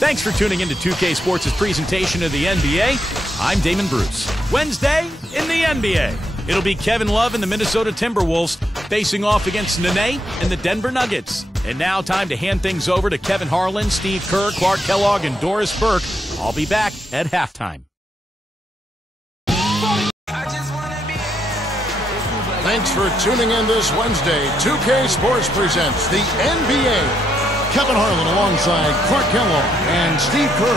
Thanks for tuning in to 2K Sports' presentation of the NBA. I'm Damon Bruce. Wednesday in the NBA. It'll be Kevin Love and the Minnesota Timberwolves facing off against Nene and the Denver Nuggets. And now time to hand things over to Kevin Harlan, Steve Kerr, Clark Kellogg, and Doris Burke. I'll be back at halftime. Thanks for tuning in this Wednesday. 2K Sports presents the NBA. Kevin Harlan alongside Clark Kellogg and Steve Kerr.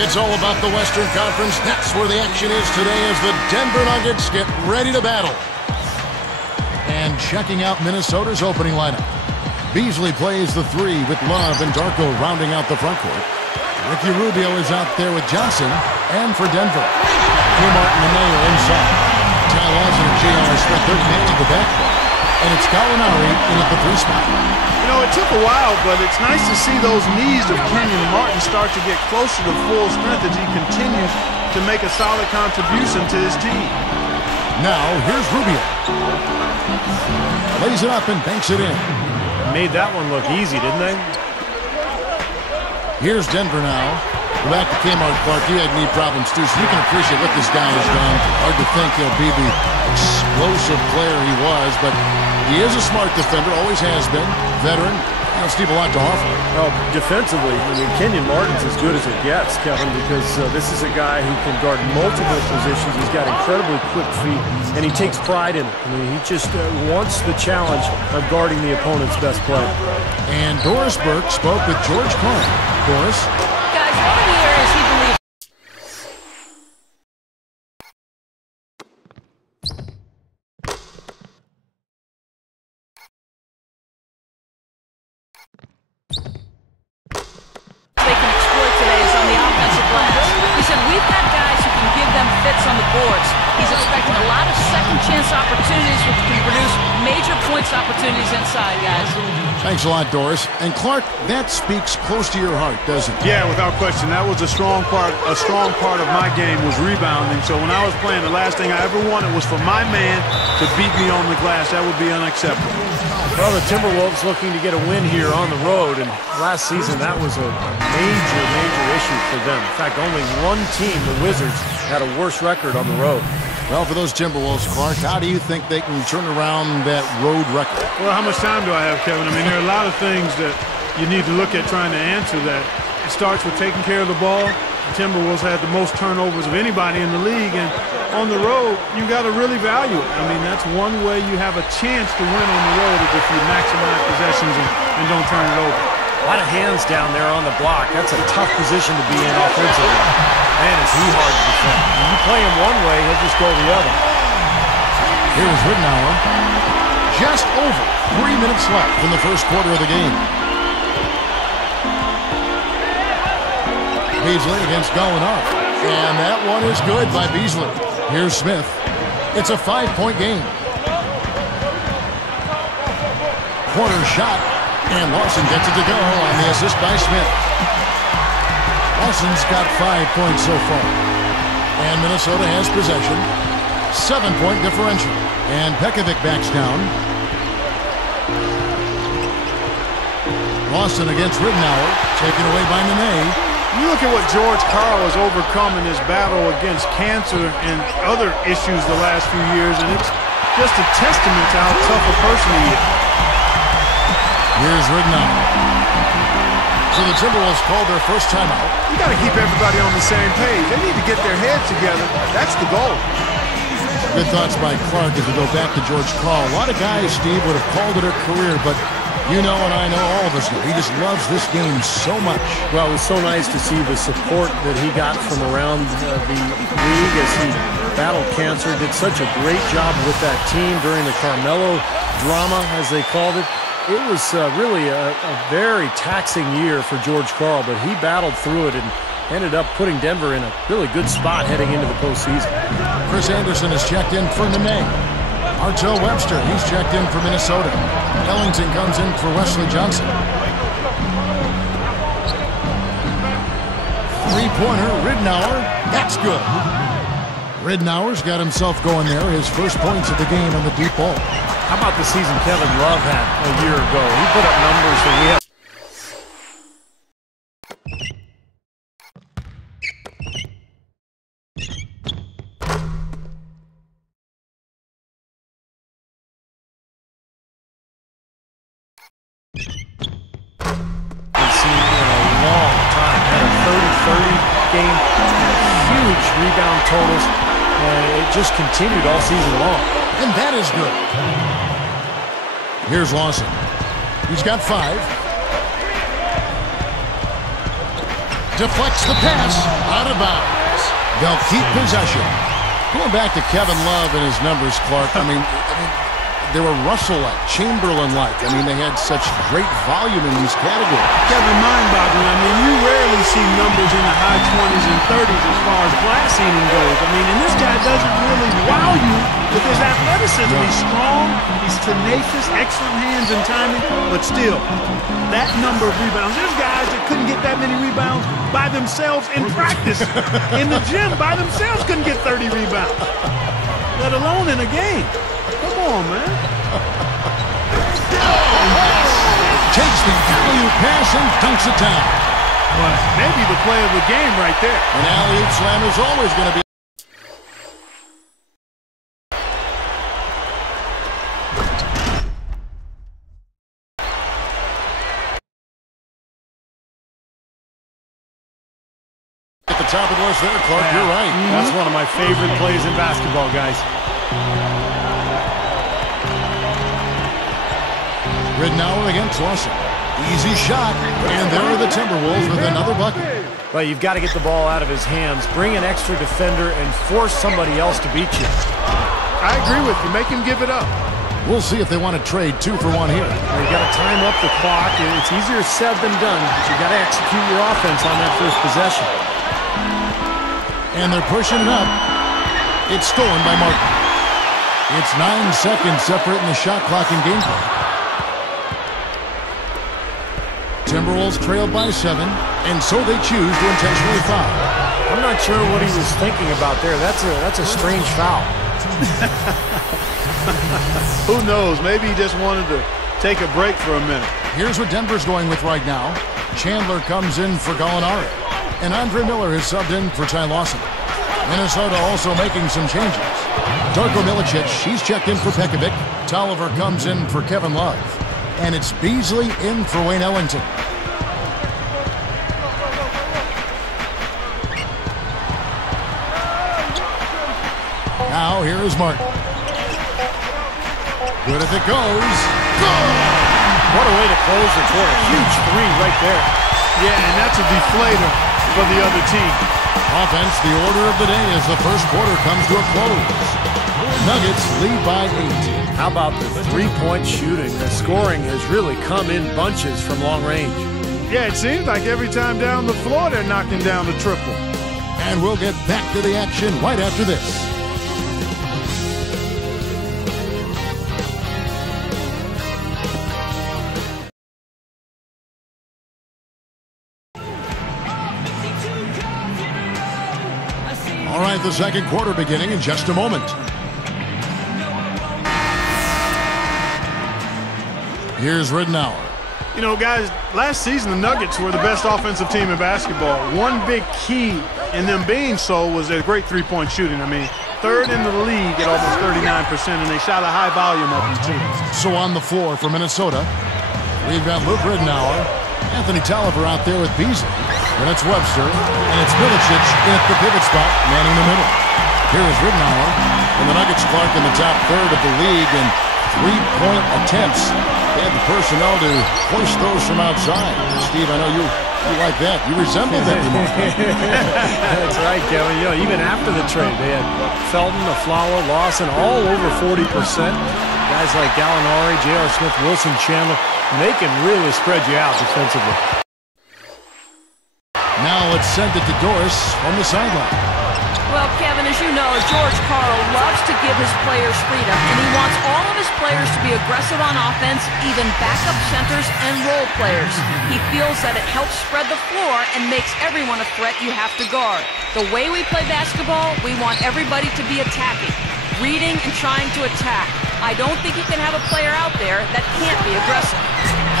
It's all about the Western Conference. That's where the action is today as the Denver Nuggets get ready to battle. And checking out Minnesota's opening lineup. Beasley plays the three with Love and Darko rounding out the front court. Ricky Rubio is out there with Johnson. And for Denver, Martin and Mayer inside. Ty Lawson and J.R. Smith, they're manning the backcourt. And it's Gallinari in at the three spot. You know, it took a while, but it's nice to see those knees of Kenyon Martin start to get closer to full strength as he continues to make a solid contribution to his team. Now, here's Rubio. Lays it up and banks it in. Made that one look easy, didn't they? Here's Denver now. Go back to Kmart, Clark. He had knee problems, too, so you can appreciate what this guy has done. Hard to think he'll be the explosive player he was, but he is a smart defender, always has been. Veteran. Steve, a lot to offer. Well, defensively, I mean, Kenyon Martin's as good as it gets, Kevin, because this is a guy who can guard multiple positions. He's got incredibly quick feet, and he takes pride in it. I mean, he just wants the challenge of guarding the opponent's best player. And Doris Burke spoke with George Carl. Doris? Guys, one of the areas he believes they can exploit today is on the offensive glass. He said, we've got guys who can give them fits on the boards. He's expecting a lot of second-chance opportunities which can produce major points opportunities inside, guys. Thanks a lot, Doris. And Clark, that speaks close to your heart, doesn't it? Yeah, without question. That was a strong part of my game was rebounding. So when I was playing, the last thing I ever wanted was for my man to beat me on the glass. That would be unacceptable. Well, the Timberwolves looking to get a win here on the road, and last season that was a major issue for them. In fact, only one team, the Wizards, had a worse record on the road. Well, for those Timberwolves, Clark, how do you think they can turn around that road record? Well, how much time do I have, Kevin? I mean, there are a lot of things that you need to look at trying to answer that. It starts with taking care of the ball. The Timberwolves had the most turnovers of anybody in the league, and on the road, you got to really value it. I mean, that's one way you have a chance to win on the road is if you maximize possessions and don't turn it over. A lot of hands down there on the block. That's a tough position to be in offensively. Man, is he hard to defend. When you play him one way, he'll just go the other. Here's Rittenauer. Just over 3 minutes left in the first quarter of the game. Beasley against Gallinari. And that one is good by Beasley. Here's Smith. It's a 5-point game. Corner shot. And Lawson gets it to go on the assist by Smith. Lawson's got 5 points so far. And Minnesota has possession. 7-point differential. And Pekovic backs down. Lawson against Rittenauer. Taken away by Nene. You look at what George Karl has overcome in his battle against cancer and other issues the last few years, and it's just a testament to how tough a person he is. Here's Rittenauer. So the Timberwolves called their first timeout. You got to keep everybody on the same page. They need to get their heads together. That's the goal. Good thoughts by Clark as we go back to George Karl. A lot of guys, Steve, would have called it a career, but you know and I know, all of us know, he just loves this game so much. Well, it was so nice to see the support that he got from around the league as he battled cancer. Did such a great job with that team during the Carmelo drama, as they called it. It was really a very taxing year for George Karl, but he battled through it and ended up putting Denver in a really good spot heading into the postseason. Chris Anderson has checked in for Nene. Artel Webster, he's checked in for Minnesota. Ellington comes in for Wesley Johnson. Three-pointer, Rittenauer, that's good. Rittenauer's got himself going there, his first points of the game on the deep ball. How about the season Kevin Love had a year ago? He put up numbers that we have. game. Huge rebound totals. And it just continued all season long. And that is good. Here's Lawson. He's got 5. Deflects the pass. Out of bounds. They'll keep possession. Going back to Kevin Love and his numbers, Clark. I mean they were Russell-like, Chamberlain-like. I mean, they had such great volume in these categories. Kevin, mind-boggling. I mean, you rarely see numbers in the high 20s and 30s as far as glass ceiling goes. I mean, and this guy doesn't really wow you with his athleticism. He's strong, he's tenacious, excellent hands and timing, but still, that number of rebounds. There's guys that couldn't get that many rebounds by themselves in practice. In the gym, by themselves couldn't get 30 rebounds, let alone in a game. Come on, man. Takes the alley-oop pass and dunks it down. Well, maybe the play of the game right there. An alley-oop slam is always going to be. At the top of the list there, Clark, you're right. That's one of my favorite plays in basketball, guys. Ridnour against Lawson. Easy shot, and there are the Timberwolves with another bucket. Well, you've got to get the ball out of his hands, bring an extra defender, and force somebody else to beat you. I agree with you. Make him give it up. We'll see if they want to trade 2 for 1 here. Well, you got to time up the clock. It's easier said than done, but you got to execute your offense on that first possession. And they're pushing it up. It's stolen by Martin. It's 9 seconds separating the shot clock and game clock. Timberwolves trailed by 7, and so they choose to intentionally foul. I'm not sure what he was thinking about there. That's a strange foul. Who knows? Maybe he just wanted to take a break for a minute. Here's what Denver's going with right now. Chandler comes in for Gallinari, and Andre Miller is subbed in for Ty Lawson. Minnesota also making some changes. Darko Milicic, he's checked in for Pekovic. Tolliver comes in for Kevin Love. And it's Beasley in for Wayne Ellington. Now here is Martin. Good if it goes. Good! What a way to close the quarter. Huge 3 right there. Yeah, and that's a deflator for the other team. Offense, the order of the day as the first quarter comes to a close. Nuggets lead by 8. How about the 3-point shooting? The scoring has really come in bunches from long range. Yeah, it seems like every time down the floor they're knocking down the triple. And we'll get back to the action right after this. All right, the second quarter beginning in just a moment. Here's Ridnour. You know, guys, last season the Nuggets were the best offensive team in basketball. One big key in them being so was their great 3-point shooting. I mean, 3rd in the league at almost 39%, and they shot a high volume of them, too. So on the floor for Minnesota, we've got Luke Ridnour, Anthony Tolliver out there with Beasley. Then it's Webster, and it's Milicic at the pivot spot, manning the middle. Here is Ridnour, and the Nuggets, Clark, in the top 3rd of the league in 3-point attempts. They had the personnel to force those from outside. Steve, I know you like that. You resemble that remark. That's right, Kevin. You know, even after the trade, they had Felton, Aflalo, Lawson, all over 40%. Guys like Gallinari, J.R. Smith, Wilson, Chandler, and they can really spread you out defensively. Now let's send it to Doris on the sideline. Well, Kevin, as you know, George Karl loves to give his players freedom, and he wants all of his players to be aggressive on offense, even backup centers and role players. He feels that it helps spread the floor and makes everyone a threat you have to guard. The way we play basketball, we want everybody to be attacking, reading and trying to attack. I don't think you can have a player out there that can't be aggressive.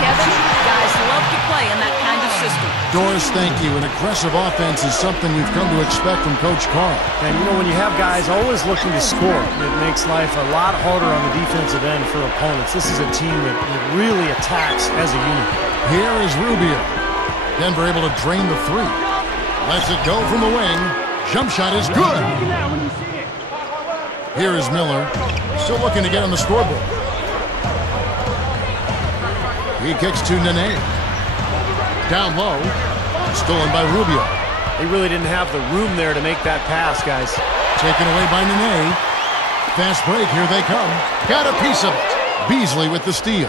Kevin, guys love to play in that kind of system. Doris, thank you. An aggressive offense is something we've come to expect from Coach Karl. And you know, when you have guys always looking to score, it makes life a lot harder on the defensive end for opponents. This is a team that really attacks as a unit. Here is Rubio. Denver able to drain the 3. Lets it go from the wing. Jump shot is good. Here is Miller. Still looking to get on the scoreboard. He kicks to Nene. Down low. Stolen by Rubio. He really didn't have the room there to make that pass, guys. Taken away by Nene. Fast break. Here they come. Got a piece of it. Beasley with the steal.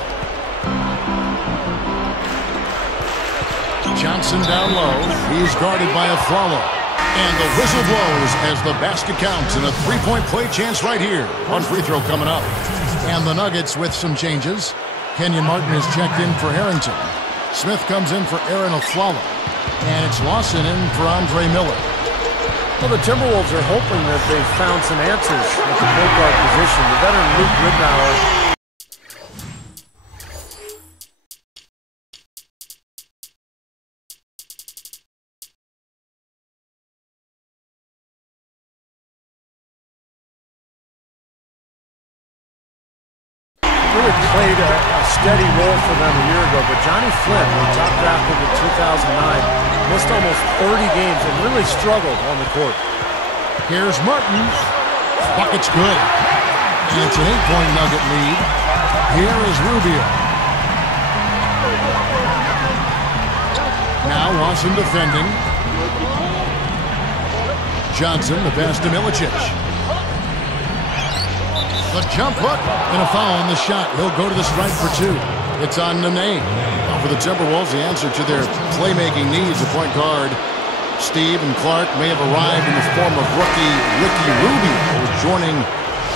Johnson down low. He's guarded by Aflalo. And the whistle blows as the basket counts and a three-point play chance right here. One free throw coming up. And the Nuggets with some changes. Kenyon Martin is checked in for Harrington. Smith comes in for Aaron Aflalo. And it's Lawson in for Andre Miller. Well, the Timberwolves are hoping that they've found some answers at the point guard position. The veteran Luke Ridnour. Really played a steady role for them a year ago, but Johnny Flynn, who top drafted in 2009, missed almost 30 games and really struggled on the court. Here's Martin. Bucket's good. And it's an 8-point Nugget lead. Here is Rubio. Now Lawson defending. Johnson, the pass to Milicic. The jump hook and a foul on the shot. He'll go to the stripe for two. It's on Nene. For the Timberwolves, the answer to their playmaking needs, the point guard Steve and Clark may have arrived in the form of rookie Ricky Rubio, who's joining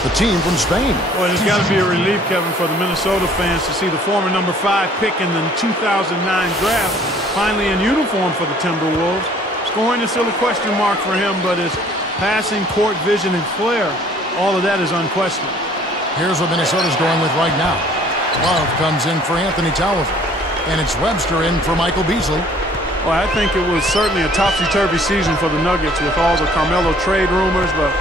the team from Spain. Well, it's got to be a relief, Kevin, for the Minnesota fans to see the former number 5 pick in the 2009 draft finally in uniform for the Timberwolves. Scoring is still a question mark for him, but his passing, court vision, and flair, all of that is unquestioned. Here's what Minnesota's going with right now. Love comes in for Anthony Tolliver. And it's Webster in for Michael Beasley. Well, I think it was certainly a topsy-turvy season for the Nuggets with all the Carmelo trade rumors. But,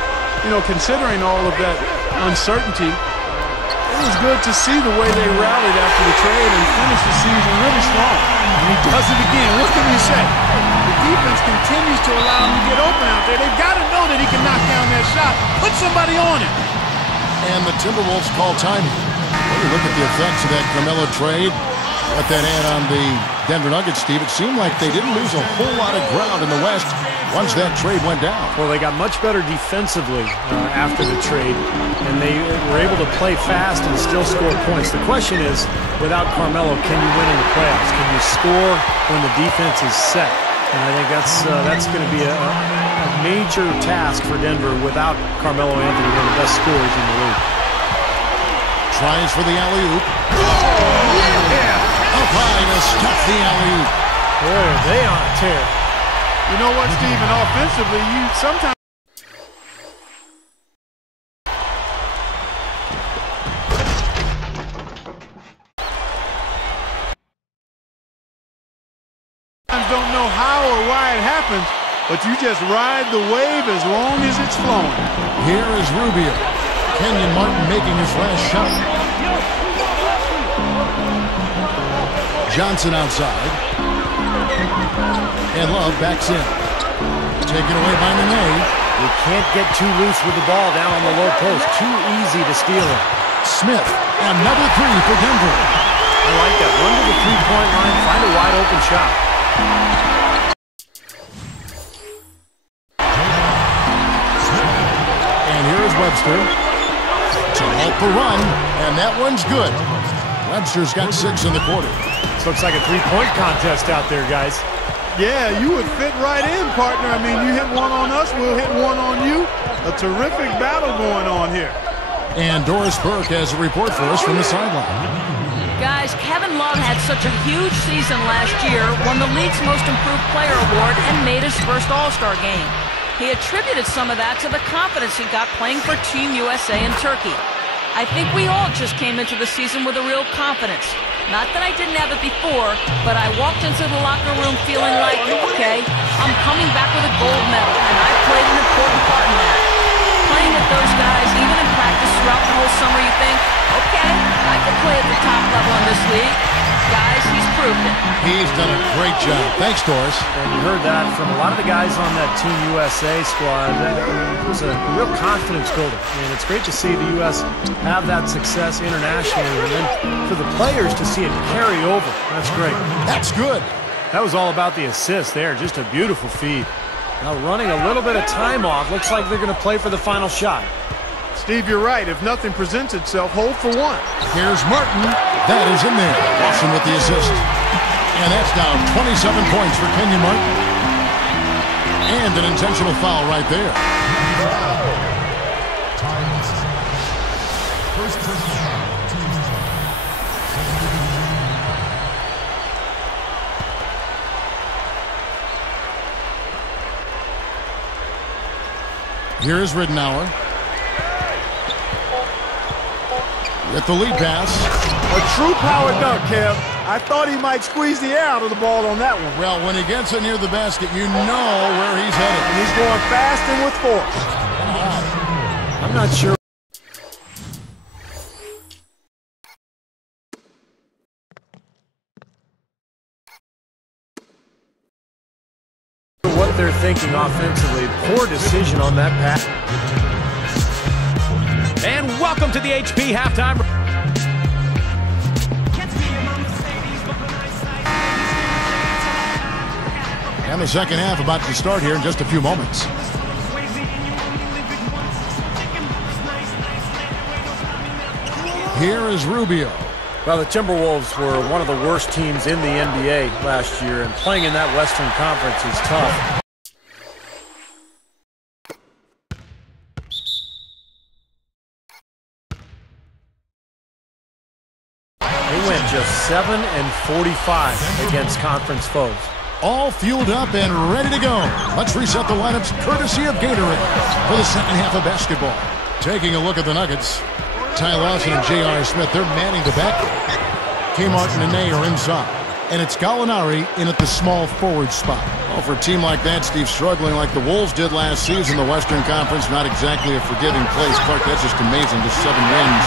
you know, considering all of that uncertainty, it was good to see the way they rallied after the trade and finished the season really strong. And he does it again. What can you say? The defense continues to allow him to get open out there. They've got to know that he can knock down that shot. Put somebody on him. And the Timberwolves call time. When you look at the effects of that Carmelo trade, what that had on the Denver Nuggets, Steve, it seemed like they didn't lose a whole lot of ground in the West once that trade went down. Well, they got much better defensively after the trade, and they were able to play fast and still score points. The question is, without Carmelo, can you win in the playoffs? Can you score when the defense is set? And I think that's going to be a major task for Denver without Carmelo Anthony, one of the best scorers in the league. Tries for the alley-oop. Up high to stop the alley-oop. Boy, are they on a tear. You know what, Steven? Offensively, you sometimes don't know how or why it happens, but you just ride the wave as long as it's flowing. Here is Rubio. Kenyon Martin making his last shot. Johnson outside. And Love backs in. Taken away by Nene. You can't get too loose with the ball down on the low post. Too easy to steal it. Smith, another three for Denver. I like that. Run to the three-point line, find a wide open shot. And here is Webster to halt the run, and that one's good. Webster's got 6 in the quarter. This looks like a three-point contest out there, guys. Yeah, you would fit right in, partner. I mean, you hit one on us, we'll hit one on you. A terrific battle going on here. And Doris Burke has a report for us from the sideline. Guys, Kevin Love had such a huge season last year, won the league's Most Improved Player Award, and made his first All-Star game. He attributed some of that to the confidence he got playing for Team USA in Turkey. I think we all just came into the season with a real confidence. Not that I didn't have it before, but I walked into the locker room feeling like, okay, I'm coming back with a gold medal, and I played an important part in that. Playing with those guys, even in practice throughout the whole summer, you think, okay, I can play at the top level in this league. Guys, he's proved it. He's done a great job. Thanks, Doris. And you heard that from a lot of the guys on that Team USA squad. It was a real confidence builder. And it's great to see the U.S. have that success internationally. And then for the players to see it carry over. That's great. That's good. That was all about the assist there. Just a beautiful feed. Now running a little bit of time off. Looks like they're going to play for the final shot. Steve, you're right. If nothing presents itself, hold for one. Here's Martin. That is in there. Watson with the assist. And that's now 27 points for Kenyon Martin. And an intentional foul right there. Here is Ridenour. With the lead pass. A true power dunk, Kev. I thought he might squeeze the air out of the ball on that one. Well, when he gets it near the basket, you know where he's headed. And he's going fast and with force. I'm not sure what they're thinking offensively. Poor decision on that pass. And welcome to the HP halftime. And the second half about to start here in just a few moments. Here is Rubio. Well, the Timberwolves were one of the worst teams in the NBA last year, and playing in that Western Conference is tough. They went just 7 and 45 against conference foes. All fueled up and ready to go. Let's reset the lineups courtesy of Gatorade for the second half of basketball. Taking a look at the Nuggets. Ty Lawson and J.R. Smith, they're manning the backcourt. Kmart and Nene are inside. And it's Gallinari in at the small forward spot. Well, for a team like that, Steve, struggling like the Wolves did last season, the Western Conference, not exactly a forgiving place. Clark, that's just amazing. Just 7 wins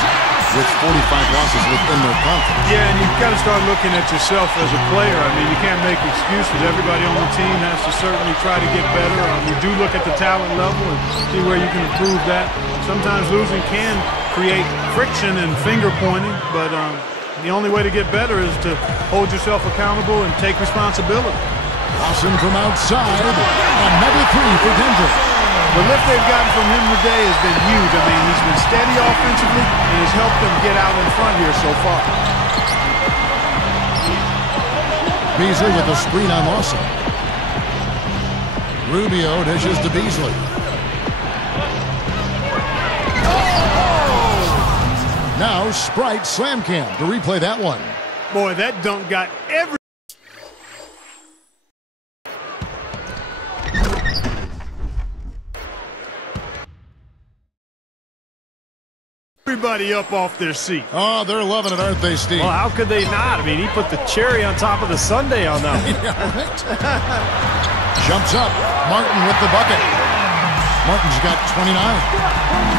with 45 losses within their conference. Yeah, and you've got to start looking at yourself as a player. I mean, you can't make excuses. Everybody on the team has to certainly try to get better. We do look at the talent level and see where you can improve that. Sometimes losing can create friction and finger pointing, but the only way to get better is to hold yourself accountable and take responsibility. Lawson from outside. Another 3 for Denver. The lift they've gotten from him today has been huge. I mean, he's been steady offensively and has helped them get out in front here so far. Beasley with a screen on Lawson. Rubio dishes to Beasley. Now Sprite slam cam to replay that one. Boy, that dunk got everybody up off their seat. Oh, they're loving it, aren't they, Steve? Well, how could they not? I mean, he put the cherry on top of the sundae on that one. Yeah, right. Jumps up. Martin with the bucket. Martin's got 29.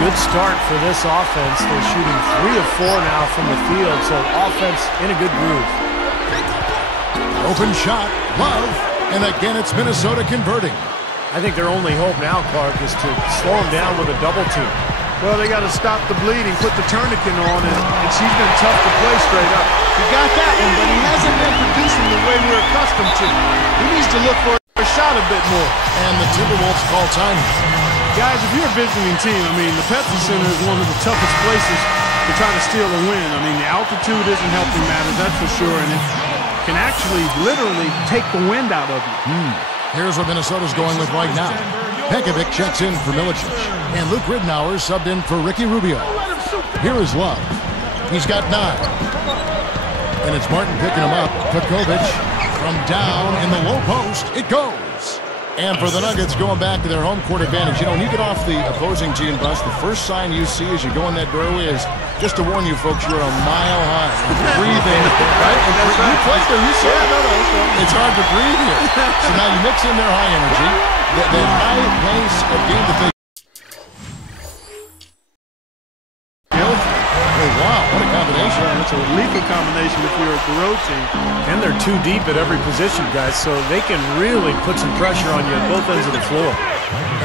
Good start for this offense. They're shooting 3 of 4 now from the field, so offense in a good groove. Open shot. Love. And again, it's Minnesota converting. I think their only hope now, Clark, is to slow him down with a double team. Well, they got to stop the bleeding, put the tourniquet on, and she's been tough to play straight up. He got that one, but he hasn't been producing the way we're accustomed to. He needs to look for a shot a bit more. And the Timberwolves call time. Guys, if you're a visiting team, I mean, the Pepsi Center is one of the toughest places to try to steal a win. I mean, the altitude isn't helping matters, that's for sure, and it can actually literally take the wind out of you. Here's what Minnesota's going with right now. Pekovic checks in for Milicic. And Luke Ridenour subbed in for Ricky Rubio. Here is Love. He's got 9. And it's Martin picking him up. Pekovic from down in the low post. It goes. And for the Nuggets, going back to their home court advantage. You know, when you get off the opposing team bus, the first sign you see as you go in that doorway is, just to warn you folks, you're a mile high. Breathing, right? And you played there, you saw it. It's hard to breathe here. So now you mix in their high energy, the high pace of game to think. Oh, wow, what a combination. It's a lethal combination if you're the road team. And they're too deep at every position, guys, so they can really put some pressure on you at both ends of the floor.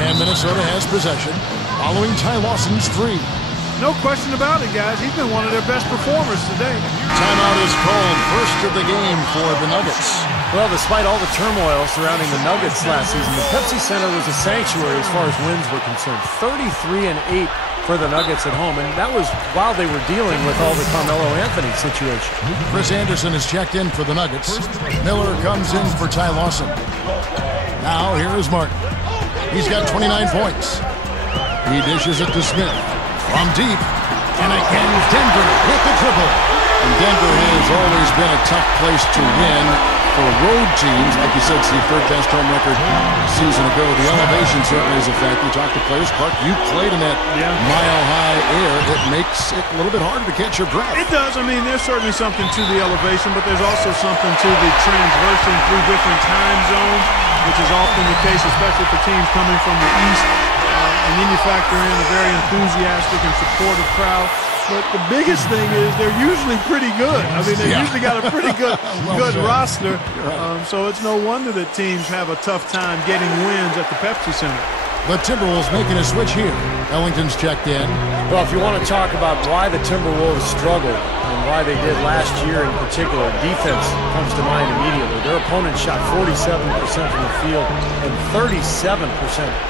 And Minnesota has possession following Ty Lawson's three. No question about it, guys. He's been one of their best performers today. Timeout is called. First of the game for the Nuggets. Well, despite all the turmoil surrounding the Nuggets last season, the Pepsi Center was a sanctuary as far as wins were concerned. 33-8 for the Nuggets at home, and that was while they were dealing with all the Carmelo Anthony situation. Chris Anderson is checked in for the Nuggets. Miller comes in for Ty Lawson. Now here is Martin. He's got 29 points. He dishes it to Smith. From deep, and again Denver with the triple. And Denver has always been a tough place to win for road teams. Like you said, Steve, third best home record a season ago. The elevation certainly is a factor. You talk to players. Clark, you played in that mile-high air. It makes it a little bit harder to catch your breath. It does. I mean, there's certainly something to the elevation, but there's also something to the transversing through different time zones, which is often the case, especially for teams coming from the East. And then you factor in a very enthusiastic and supportive crowd. But the biggest thing is they're usually pretty good. I mean, they've usually got a pretty good roster. So it's no wonder that teams have a tough time getting wins at the Pepsi Center. The Timberwolves making a switch here. Ellington's checked in. Well, if you want to talk about why the Timberwolves struggled and why they did last year in particular, defense comes to mind immediately. Their opponent shot 47% from the field and 37%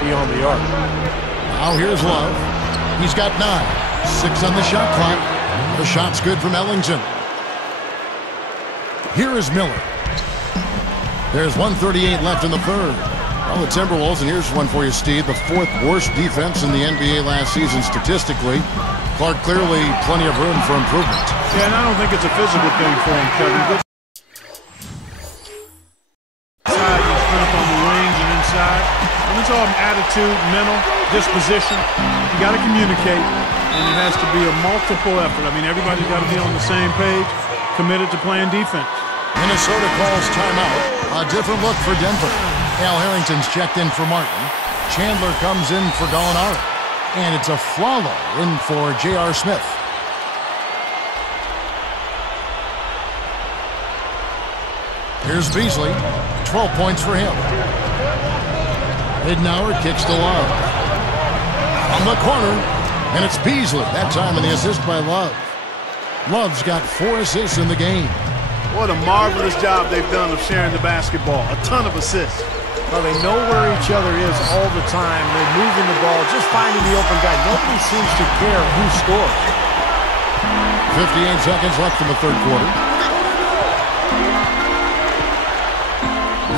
beyond the arc. Now here's Love. He's got 9. 6 on the shot clock. The shot's good from Ellington. Here is Miller. There's 1:38 left in the third. Well, the Timberwolves, and here's one for you, Steve, the 4th worst defense in the NBA last season statistically. Clark, clearly plenty of room for improvement. Yeah, and I don't think it's a physical thing for him, Kevin. Good side, you strength on the wings and inside. And it's all attitude, mental, disposition. You got to communicate, and it has to be a multiple effort. I mean, everybody's got to be on the same page, committed to playing defense. Minnesota calls timeout. A different look for Denver. Al Harrington's checked in for Martin. Chandler comes in for Gallinari. And it's a Flalo in for J.R. Smith. Here's Beasley. 12 points for him. Midnauer kicks to Love. On the corner, and it's Beasley. That time in the assist by Love. Love's got 4 assists in the game. What a marvelous job they've done of sharing the basketball. A ton of assists. Well, they know where each other is all the time. They're moving the ball, just finding the open guy. Nobody seems to care who scores. 58 seconds left in the third quarter.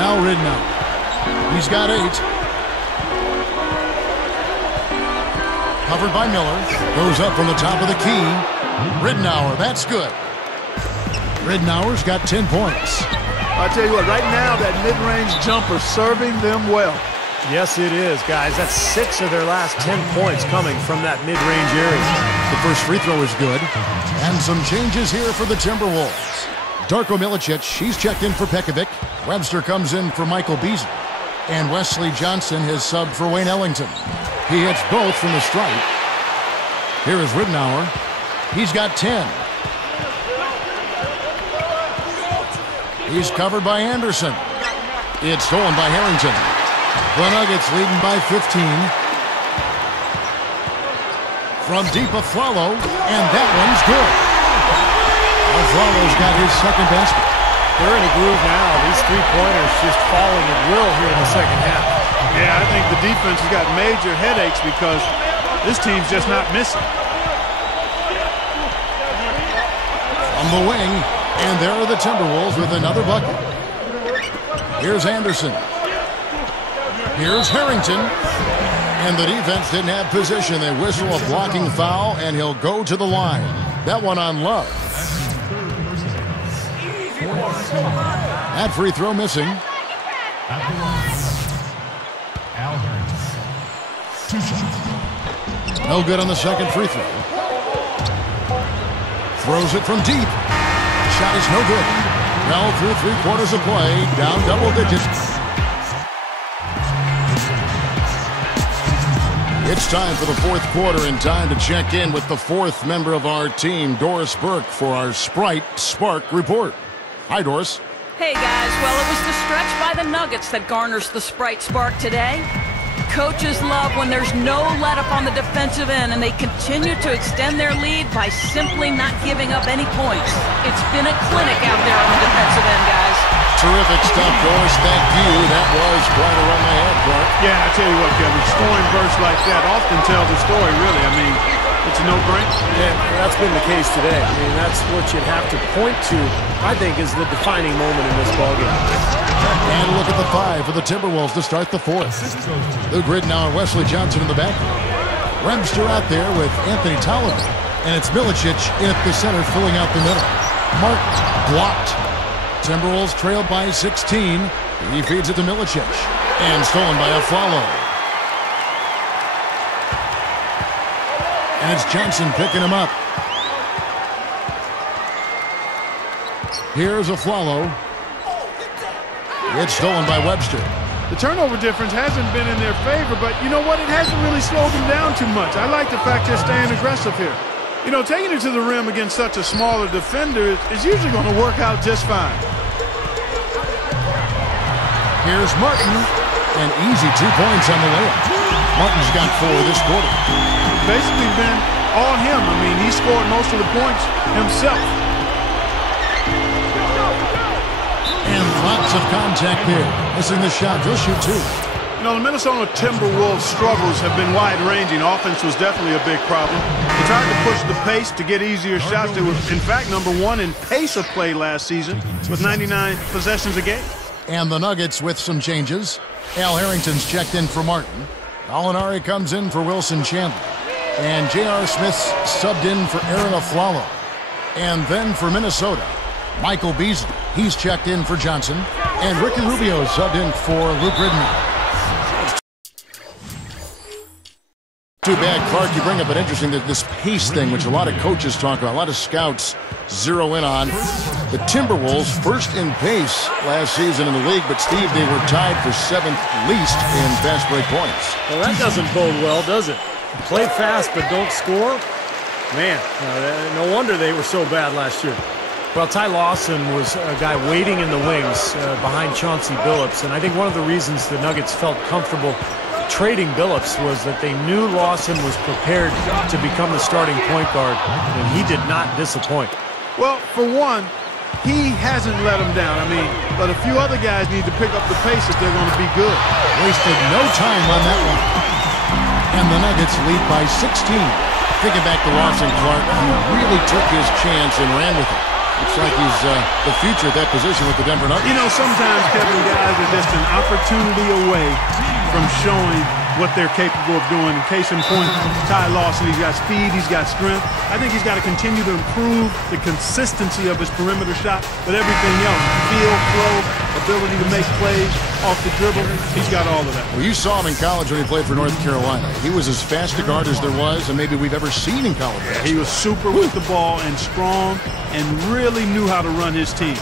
Now Ridnow. He's got 8. Covered by Miller. Goes up from the top of the key. Ridnour, that's good. Ridnour's got 10 points. I'll tell you what, right now, that mid-range jumper serving them well. Yes, it is, guys. That's 6 of their last 10 points coming from that mid-range area. The first free throw is good. And some changes here for the Timberwolves. Darko Milicic, he's checked in for Pekovic. Webster comes in for Michael Beasley. And Wesley Johnson has subbed for Wayne Ellington. He hits both from the stripe. Here is Ridnour. He's got 10. He's covered by Anderson. It's stolen by Harrington. The Nuggets leading by 15. From deep a Flalo, and that one's good. Flalo's got his second basket. They're in a groove now. These three-pointers just falling at will here in the second half. Yeah, I think the defense has got major headaches because this team's just not missing. From the wing, and there are the Timberwolves with another bucket. Here's Anderson. Here's Harrington. And the defense didn't have position. They whistle a blocking foul, and he'll go to the line. That one on Love. That free throw missing. No good on the second free throw. Throws it from deep. Shot is no good. Well, through 3/4 of play, down double digits. It's time for the fourth quarter and time to check in with the fourth member of our team, Doris Burke, for our Sprite Spark Report. Hi, Doris. Hey, guys. Well, it was the stretch by the Nuggets that garners the Sprite Spark today. Coaches love when there's no let-up on the defensive end, and they continue to extend their lead by simply not giving up any points. It's been a clinic out there on the defensive end, guys. Terrific stuff, Doris. Thank you. That was quite a run ahead, Clark. Yeah, I tell you what, Kevin, scoring bursts like that often tells a story, really. I mean, it's a no-brainer. Yeah, that's been the case today. I mean, that's what you'd have to point to, I think, is the defining moment in this ballgame. And look at the 5 for the Timberwolves to start the fourth. Luke Ridnour and Wesley Johnson in the back. Webster out there with Anthony Tolliver. And it's Milicic in at the center, filling out the middle. Martin blocked. Timberwolves trailed by 16. He feeds it to Milicic. And stolen by Aflalo. And it's Johnson picking him up. Here's Aflalo. It's stolen by Webster. The turnover difference hasn't been in their favor, but you know what? It hasn't really slowed them down too much. I like the fact they're staying aggressive here. You know, taking it to the rim against such a smaller defender is usually going to work out just fine. Here's Martin, and easy 2 points on the layup. Martin's got 4 this quarter. It's basically been all him. I mean, he scored most of the points himself. And lots of contact there. Missing the shot. He'll shoot 2. You know, the Minnesota Timberwolves' struggles have been wide-ranging. Offense was definitely a big problem. They tried to push the pace to get easier shots. They were, in fact, #1 in pace of play last season with 99 possessions a game. And the Nuggets with some changes. Al Harrington's checked in for Martin. Gallinari comes in for Wilson Chandler. And J.R. Smith's subbed in for Aaron Aflalo. And then for Minnesota, Michael Beasley. He's checked in for Johnson. And Ricky Rubio subbed in for Luke Ridnour. Too bad, Clark, you bring up an interesting, this pace thing, which a lot of coaches talk about, a lot of scouts zero in on. The Timberwolves first in pace last season in the league, but Steve, they were tied for 7th least in fast break points. Well, that doesn't bode well, does it? Play fast but don't score? Man, no wonder they were so bad last year. Well, Ty Lawson was a guy waiting in the wings behind Chauncey Billups, and I think one of the reasons the Nuggets felt comfortable trading Billups was that they knew Lawson was prepared to become the starting point guard, and he did not disappoint. Well, for one, he hasn't let them down. I mean, but a few other guys need to pick up the pace if they're going to be good. Wasted no time on that one. And the Nuggets lead by 16. Thinking back to Lawson, Clark, he really took his chance and ran with it. Looks like he's the future at that position with the Denver Nuggets. You know, sometimes, Kevin, guys are just an opportunity away from showing what they're capable of doing. In case in point, Ty Lawson, he's got speed, he's got strength. I think he's got to continue to improve the consistency of his perimeter shot, but everything else, feel, flow, ability to make plays off the dribble, he's got all of that. Well, you saw him in college when he played for North Carolina. He was as fast a guard as there was, and maybe we've ever seen in college. He was super with the ball and strong and really knew how to run his team.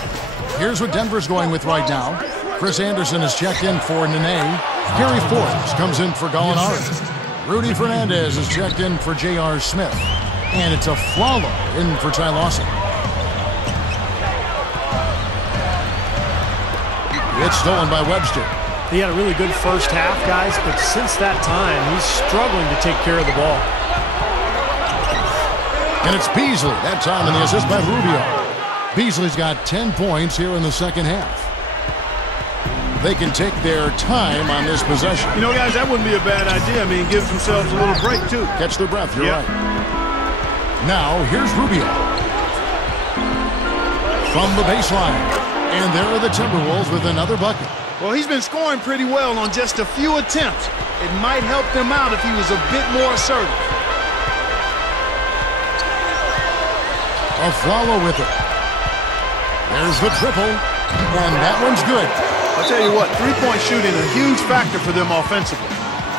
Here's what Denver's going with right now. Chris Anderson is checked in for Nene. Gary Forbes comes in for Gallinari. Rudy Fernandez is checked in for J.R. Smith. And it's Aflalo in for Ty Lawson. It's stolen by Webster. He had a really good first half, guys, but since that time, he's struggling to take care of the ball. And it's Beasley, that time in the assist by Rubio. Beasley's got 10 points here in the second half. They can take their time on this possession. You know, guys, that wouldn't be a bad idea. I mean, it gives themselves a little break, too. Catch their breath, you're right. Now, here's Rubio. From the baseline. And there are the Timberwolves with another bucket. Well, he's been scoring pretty well on just a few attempts. It might help them out if he was a bit more assertive. Aflalo with it. There's the triple. And that one's good. I'll tell you what, three-point shooting a huge factor for them offensively.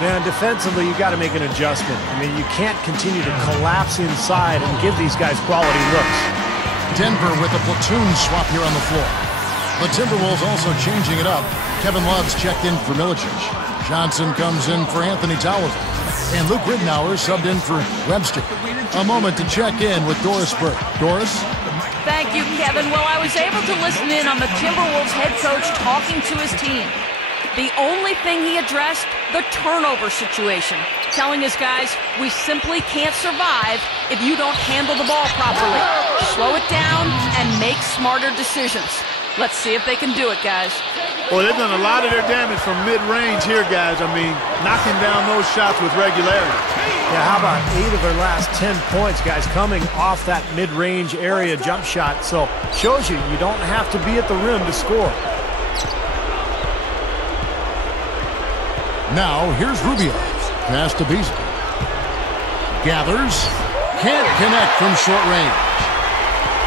Man, defensively, you got to make an adjustment. I mean, you can't continue to collapse inside and give these guys quality looks. Denver with a platoon swap here on the floor. The Timberwolves also changing it up. Kevin Love's checked in for Milicic. Johnson comes in for Anthony Towles. And Luke Ridnour subbed in for Webster. A moment to check in with Doris Burke. Doris? Thank you, Kevin. Well, I was able to listen in on the Timberwolves head coach talking to his team. The only thing he addressed, the turnover situation, telling his guys, we simply can't survive if you don't handle the ball properly. Slow it down and make smarter decisions. Let's see if they can do it, guys. Well, they've done a lot of their damage from mid-range here, guys. I mean, knocking down those shots with regularity. Yeah, how about 8 of their last 10 points, guys, coming off that mid-range area jump shot. So, shows you don't have to be at the rim to score. Now, here's Rubio. Pass to Beasley. Gathers. Can't connect from short range.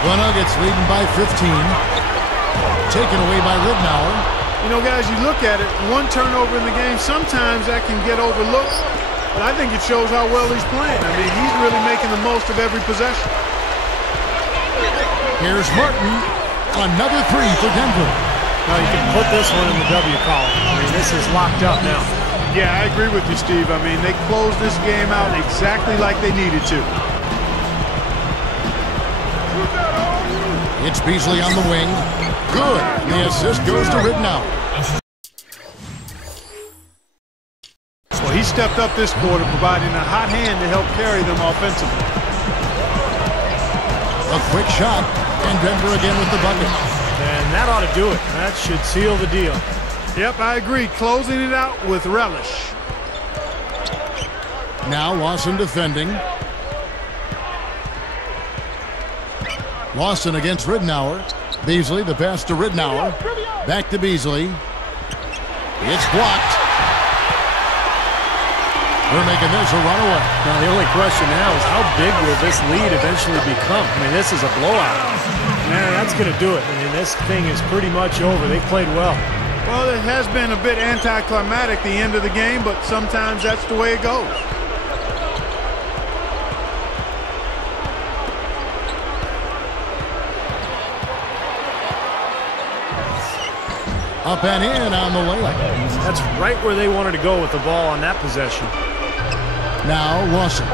The Nuggets leading by 15. Taken away by Ridnour. You know, guys, you look at it, one turnover in the game, sometimes that can get overlooked, but I think it shows how well he's playing. I mean, he's really making the most of every possession. Here's Martin. Another three for Denver. Now, you can put this one in the W column. I mean, this is locked up now. Yeah, I agree with you, Steve. I mean, they closed this game out exactly like they needed to. It's Beasley on the wing. Good. The assist goes to Ridnour. Well, he stepped up this quarter, providing a hot hand to help carry them offensively. A quick shot, and Denver again with the bucket. And that ought to do it. That should seal the deal. Yep, I agree. Closing it out with relish. Now Lawson defending. Lawson against Ridnour. Beasley, the pass to Ridnour. Back to Beasley. It's blocked. They're making this a runaway. Now, the only question now is how big will this lead eventually become? I mean, this is a blowout. Man, that's going to do it. I mean, this thing is pretty much over. They played well. Well, it has been a bit anticlimactic the end of the game, but sometimes that's the way it goes. Up and in on the layup. That's right where they wanted to go with the ball on that possession. Now Lawson.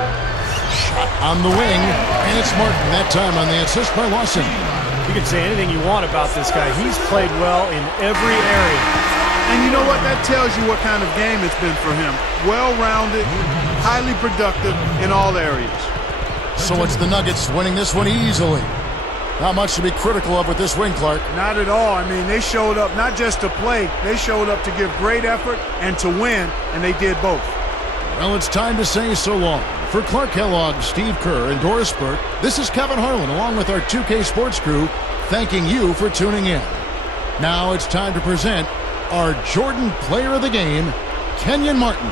Shot on the wing, and it's Martin that time on the assist by Lawson. You can say anything you want about this guy. He's played well in every area. And you know what? That tells you what kind of game it's been for him. Well-rounded, highly productive in all areas. So it's the Nuggets winning this one easily. Not much to be critical of with this win, Clark. Not at all. I mean, they showed up not just to play, they showed up to give great effort and to win, and they did both. Well, it's time to say so long. For Clark Kellogg, Steve Kerr, and Doris Burke, this is Kevin Harlan along with our 2K Sports crew thanking you for tuning in. Now it's time to present our Jordan Player of the Game, Kenyon Martin.